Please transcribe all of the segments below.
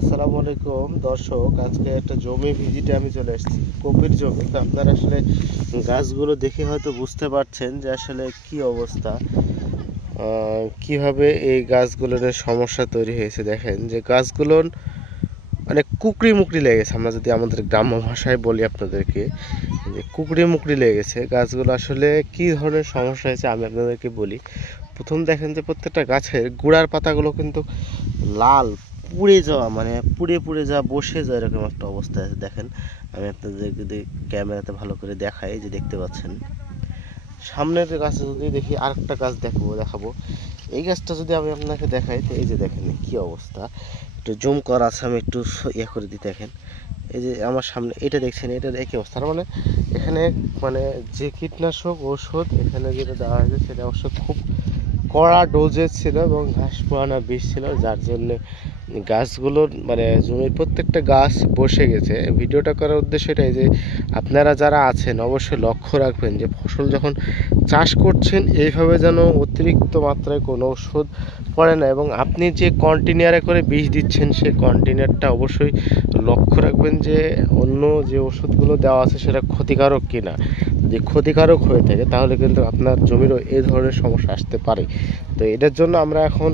আসসালামু আলাইকুম দর্শক, আজকে একটা জমি ভিজিটে আমি চলে এসেছি, কপির জমি। তো আপনারা আসলে গাছগুলো দেখে হয়তো বুঝতে পারছেন যে আসলে কি অবস্থা, কিভাবে এই গাছগুলোর সমস্যা তৈরি হয়েছে। দেখেন যে গাছগুলো মানে কুকড়ি মুকড়ি লেগেছে, আমরা যদি আমাদের গ্রাম্য ভাষায় বলি আপনাদেরকে, যে কুকড়ি মুকড়ি লেগেছে গাছগুলো। আসলে কি ধরনের সমস্যা হয়েছে আমি আপনাদেরকে বলি। প্রথম দেখেন যে প্রত্যেকটা গাছের গোড়ার পাতাগুলো কিন্তু লাল, পুড়ে যাওয়া, মানে পুড়ে পুড়ে যাওয়া, বসে যাওয়া, এরকম একটা অবস্থা আছে। দেখেন আমি আপনাদের যদি ক্যামেরাতে ভালো করে দেখাই, যে দেখতে পাচ্ছেন সামনের গাছে যদি দেখি, আরেকটা গাছ দেখাবো। এই গাছটা যদি আমি আপনাকে দেখাই, তো এই যে দেখেন কি অবস্থা, একটু জুম করা আছে, আমি একটু ইয়ে করে দিই। দেখেন এই যে আমার সামনে এটা দেখছেন, এটার একই অবস্থা। তার মানে এখানে মানে যে কীটনাশক ওষুধ এখানে যেটা দেওয়া হয়েছে সেটা অবশ্য খুব কড়া ডোজের ছিল এবং ঘাস পোড়ানো বিষ ছিল, যার জন্য গাছগুলোর মানে জমির প্রত্যেকটা গাছ বসে গেছে। ভিডিওটা করার উদ্দেশ্য এটাই যে আপনারা যারা আছেন অবশ্যই লক্ষ্য রাখবেন যে ফসল যখন চাষ করছেন এইভাবে যেন অতিরিক্ত মাত্রায় কোনো ওষুধ পড়ে না, এবং আপনি যে কন্টেনারে করে বিষ দিচ্ছেন সেই কন্টেনারটা অবশ্যই লক্ষ্য রাখবেন যে অন্য যে ওষুধগুলো দেওয়া আছে সেটা ক্ষতিকারক কিনা। যদি ক্ষতিকারক হয়ে থাকে তাহলে কিন্তু আপনার জমিরও এই ধরনের সমস্যা আসতে পারে। তো এটার জন্য আমরা এখন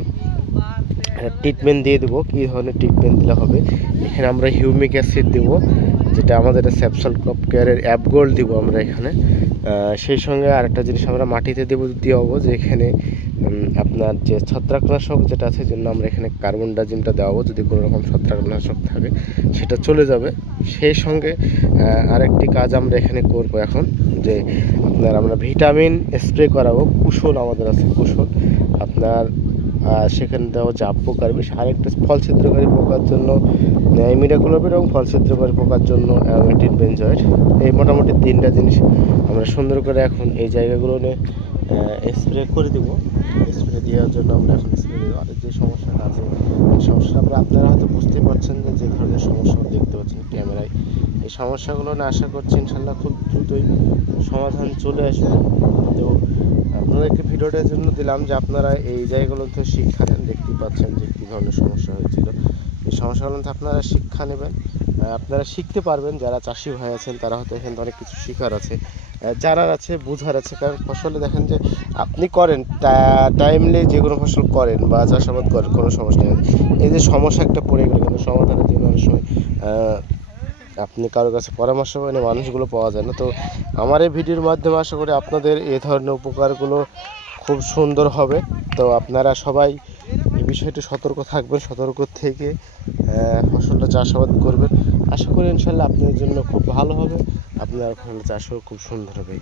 ট্রিটমেন্ট দিয়ে দেবো। কী ধরনের ট্রিটমেন্ট দিলে হবে, এখানে আমরা হিউমিক অ্যাসিড দেবো, যেটা আমাদের স্যাপসল ক্রপ কেয়ারের অ্যাপ গোল্ড দিব আমরা এখানে। সেই সঙ্গে আরেকটা জিনিস আমরা মাটিতে দেবো যে এখানে আপনার যে ছত্রাকনাশক যেটা আছে, জন্য আমরা এখানে কার্বন ডাজিমটা দেওয়াবো। যদি কোনো রকম ছত্রাকনাশক থাকে সেটা চলে যাবে। সেই সঙ্গে আরেকটি কাজ আমরা এখানে করব এখন, যে আমরা ভিটামিন স্প্রে করাবো। কুশল আমাদের আছে, কুশল আপনার সেখানে দেওয়া জাপ পোকার বিষ, আরেকটা ফল ছিদ্রকারী পোকার জন্য ইমিডাক্লোপিড এবং ফল ছিদ্রকারী পোকার জন্য অ্যামেটিন বেনজয়েড। এই মোটামুটি তিনটা জিনিস আমরা সুন্দর করে এখন এই জায়গাগুলো নিয়ে স্প্রে করে দেবো। স্প্রে দেওয়ার জন্য আমরা এখন স্প্রে দেবো। আর যে সমস্যাটা আছে এই সমস্যাটা আপনারা হয়তো বুঝতেই পারছেন যে ধরনের সমস্যা দেখতে পাচ্ছেন ক্যামেরায়, এই সমস্যাগুলো না আশা করছি ইনশাল্লাহ খুব দ্রুতই সমাধান চলে আসবে। তো আপনাদেরকে ভিডিওটার জন্য দিলাম যে আপনারা এই জায়গাগুলোতে শিক্ষা নেন। দেখতেই পাচ্ছেন যে কী ধরনের সমস্যা হয়েছিল, এই সমস্যাগুলোতে আপনারা শিক্ষা নেবেন, আপনারা শিখতে পারবেন। যারা চাষি ভাই আছেন তারা হয়তো এখানে অনেক কিছু শেখার আছে, জানার আছে, বোঝার আছে। কারণ ফসলে দেখেন যে আপনি করেন টাইমলি যে কোনো ফসল করেন বা চাষাবাদ করেন, কোনো সমস্যা নেই। এই যে সমস্যা একটা পড়ে গেলে কিন্তু সমাধানের জন্য অনেক সময় আপনি কারোর কাছে পরামর্শ পাবেন, মানুষগুলো পাওয়া যায় না। তো আমার এই ভিডিওর মাধ্যমে আশা করি আপনাদের এই ধরনের উপকারগুলো খুব সুন্দর হবে। তো আপনারা সবাই এই বিষয়টি সতর্ক থাকবেন, সতর্ক থেকে ফসলটা চাষাবাদ করবেন। আশা করি ইনশাল্লাহ আপনাদের জন্য খুব ভালো হবে, আপনার ফসল চাষও খুব সুন্দর হবে।